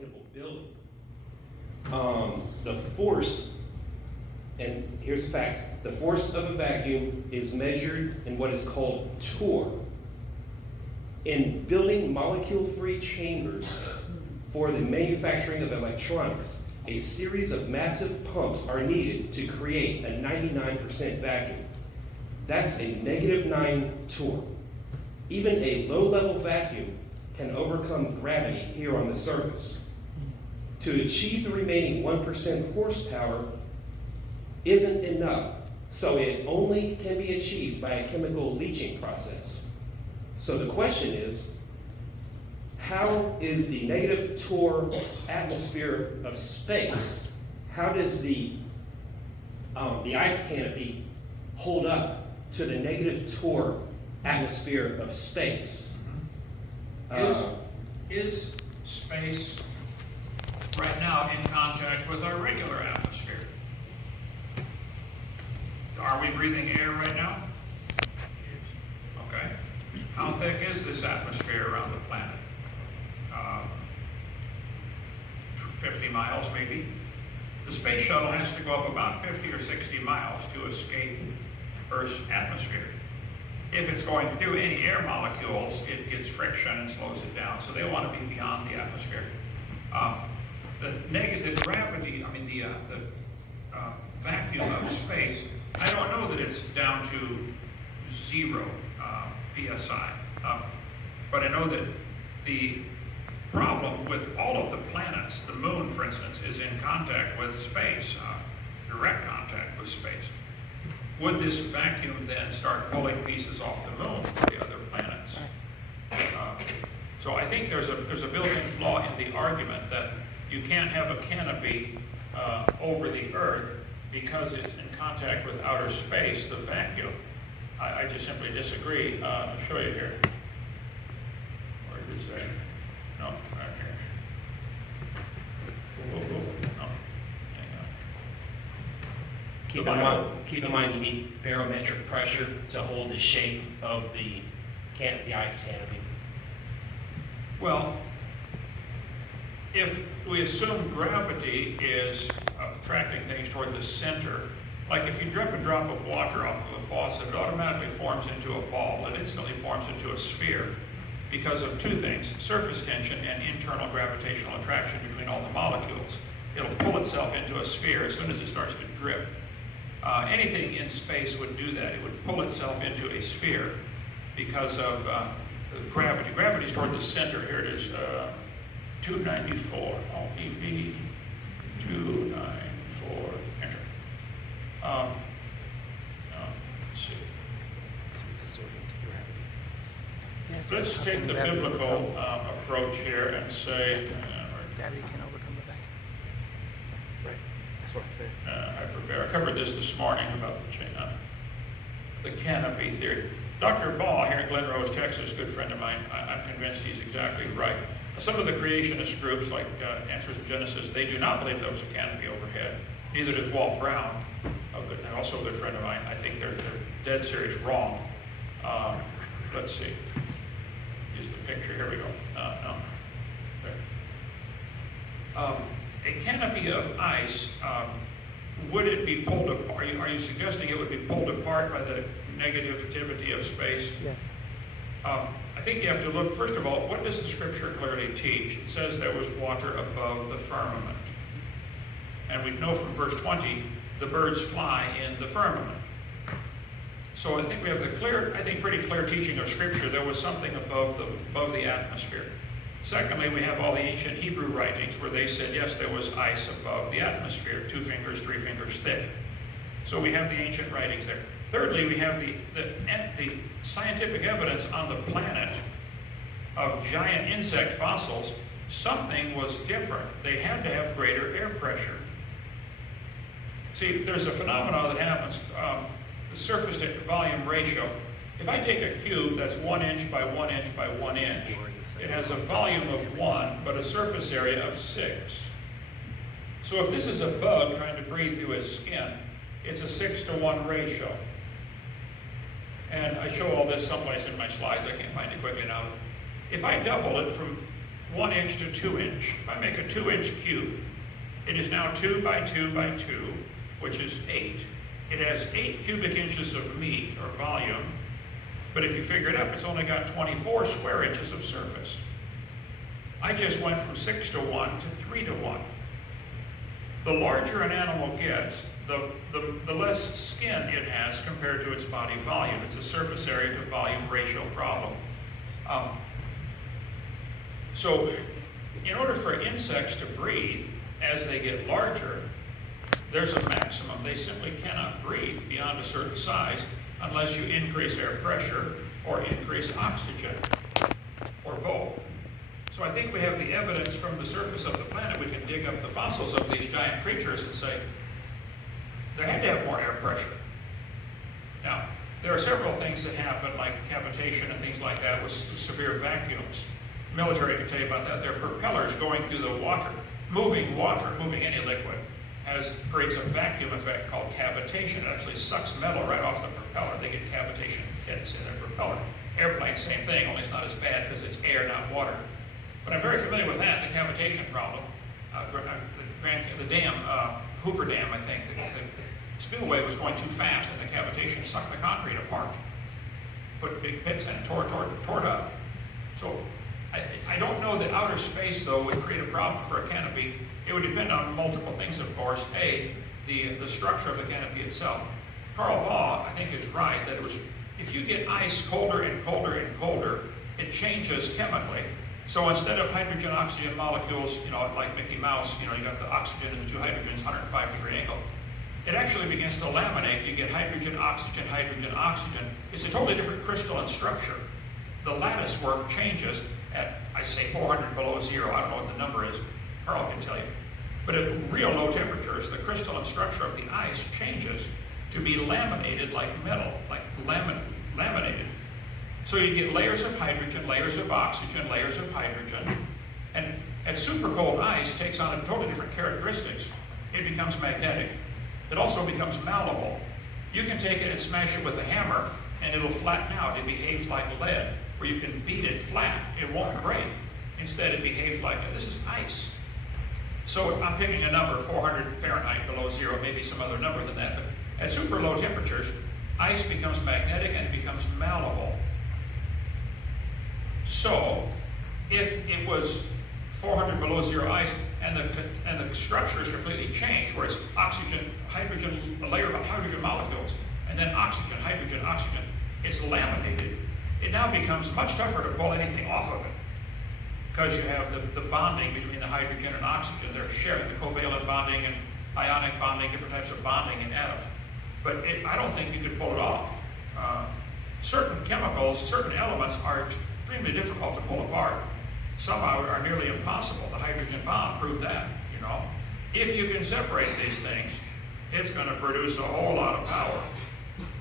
uncleanable building. The force, and here's a fact, the force of a vacuum is measured in what is called torr. In building molecule-free chambers for the manufacturing of electronics, a series of massive pumps are needed to create a 99% vacuum. That's a -9 torr. Even a low-level vacuum can overcome gravity here on the surface. To achieve the remaining 1% horsepower isn't enough, so it only can be achieved by a chemical leaching process. So the question is, how is the negative torr atmosphere of space, how does the ice canopy hold up to the negative torr atmosphere of space? Is space right now in contact with our regular atmosphere? Are we breathing air right now? Okay. How thick is this atmosphere around the planet? 50 miles maybe. The space shuttle has to go up about 50 or 60 miles to escape Earth's atmosphere. If it's going through any air molecules, it gets friction and slows it down. So they want to be beyond the atmosphere. The gravity, the vacuum of space, I don't know that it's down to 0 psi. But I know that the problem with all of the planets, the moon, for instance, is in contact with space, direct contact with space. Would this vacuum then start pulling pieces off the moon for the other planets? So I think there's a built-in flaw in the argument that you can't have a canopy over the Earth because it's in contact with outer space, the vacuum. I just simply disagree. I'll show you here. Where is that? No, right here. No. Keep in mind you need barometric pressure to hold the shape of the ice canopy. Well, if we assume gravity is attracting things toward the center, like if you drip a drop of water off of a faucet, it automatically forms into a ball. It instantly forms into a sphere because of two things, surface tension and internal gravitational attraction between all the molecules. It'll pull itself into a sphere as soon as it starts to drip. Anything in space would do that. It would pull itself into a sphere because of gravity. Gravity is toward the center. Here it is, 294, LPV 294, enter. Let's see. Let's take the biblical approach here and say, gravity can overcome the vacuum. Right, that's what I said. I covered this morning about the canopy theory. Dr. Ball here in Glen Rose, Texas, good friend of mine, I'm convinced he's exactly right. Some of the creationist groups, like Answers in Genesis, they do not believe there was a canopy overhead. Neither does Walt Brown, and also a good friend of mine. I think they're dead serious wrong. Let's see. Use the picture. Here we go. No. There. A canopy of ice, would it be pulled apart? Are you suggesting it would be pulled apart by the negativity of space? Yes. I think you have to look, first of all, what does the scripture clearly teach? It says there was water above the firmament. And we know from verse 20, the birds fly in the firmament. So I think we have pretty clear teaching of scripture. There was something above the atmosphere. Secondly, we have all the ancient Hebrew writings where they said, yes, there was ice above the atmosphere, 2 fingers, 3 fingers thick. So we have the ancient writings there. Thirdly, we have the scientific evidence on the planet of giant insect fossils. Something was different. They had to have greater air pressure. See, there's a phenomenon that happens, the surface to volume ratio. If I take a cube that's 1 inch by 1 inch by 1 inch, it has a volume of 1, but a surface area of 6. So if this is a bug trying to breathe through its skin, it's a 6-to-1 ratio. And I show all this someplace in my slides. I can't find it quickly now. If I double it from 1 inch to 2 inch. If I make a 2-inch cube, it is now 2 by 2 by 2, which is 8. It has 8 cubic inches of meat or volume, but if you figure it up, it's only got 24 square inches of surface. I just went from 6 to 1 to 3 to 1. The larger an animal gets, the less skin it has compared to its body volume. It's a surface area to volume ratio problem. So in order for insects to breathe as they get larger, there's a maximum. They simply cannot breathe beyond a certain size unless you increase air pressure or increase oxygen, or both. So I think we have the evidence from the surface of the planet. We can dig up the fossils of these giant creatures and say, they had to have more air pressure. Now, there are several things that happen, like cavitation and things like that with severe vacuums. Military can tell you about that. There are propellers going through the water, moving any liquid, creates a vacuum effect called cavitation. It actually sucks metal right off the propeller. They get cavitation hits in their propeller. Airplanes, same thing, only it's not as bad because it's air, not water. But I'm very familiar with that, the cavitation problem. The dam, Hoover Dam, I think, the spillway was going too fast and the cavitation sucked the concrete apart. Put big pits in, tore it up. So I don't know that outer space, though, would create a problem for a canopy. It would depend on multiple things, of course. A, the structure of the canopy itself. Carl Baugh, I think, is right that if you get ice colder and colder and colder, it changes chemically. So instead of hydrogen-oxygen molecules, like Mickey Mouse, you got the oxygen and the 2 hydrogens, 105-degree angle, it actually begins to laminate. You get hydrogen, oxygen, hydrogen, oxygen. It's a totally different crystalline structure. The lattice work changes at, I say, 400 below zero. I don't know what the number is. Carl can tell you. But at real low temperatures, the crystalline structure of the ice changes to be laminated like metal, like laminated. So you get layers of hydrogen, layers of oxygen, layers of hydrogen. And at super cold ice takes on a totally different characteristics. It becomes magnetic. It also becomes malleable. You can take it and smash it with a hammer and it'll flatten out. It behaves like lead, where you can beat it flat. It won't break. Instead, it behaves like this is ice. So I'm picking a number, 400 Fahrenheit below zero, maybe some other number than that. But at super low temperatures, ice becomes magnetic and it becomes malleable. So if it was 400 below zero ice and the structure is completely changed, where it's oxygen, hydrogen, a layer of hydrogen molecules, and then oxygen, hydrogen, oxygen, it's laminated. It now becomes much tougher to pull anything off of it because you have the bonding between the hydrogen and oxygen. They're sharing the covalent bonding and ionic bonding, different types of bonding in atoms. But I don't think you could pull it off. Certain chemicals, certain elements are extremely difficult to pull apart. Some are nearly impossible. The hydrogen bomb proved that, If you can separate these things, it's going to produce a whole lot of power.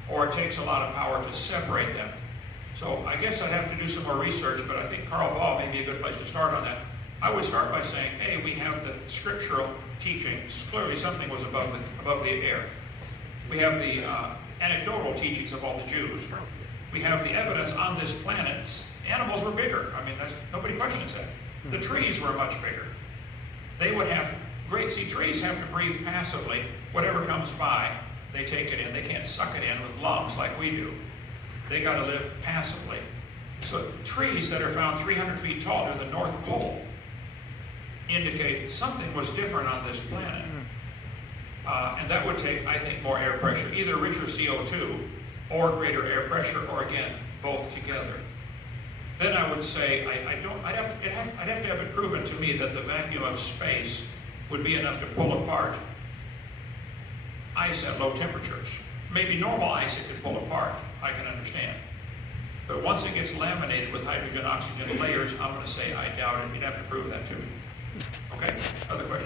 Or it takes a lot of power to separate them. So I guess I'd have to do some more research, but I think Carl Baugh may be a good place to start on that. I would start by saying, hey, we have the scriptural teaching. Clearly something was above the air. We have the anecdotal teachings of all the Jews. We have the evidence on this planet. Animals were bigger. I mean, nobody questions that. The trees were much bigger. They would have trees have to breathe passively. Whatever comes by, they take it in. They can't suck it in with lungs like we do. They got to live passively. So trees that are found 300 feet tall near the North Pole indicate something was different on this planet. And that would take, I think, more air pressure, either richer CO2 or greater air pressure, or again, both together. Then I would say, I'd have to have it proven to me that the vacuum of space would be enough to pull apart ice at low temperatures. Maybe normal ice it could pull apart, I can understand. But once it gets laminated with hydrogen, oxygen layers, I'm going to say I doubt it. You'd have to prove that to me. Okay? Other questions?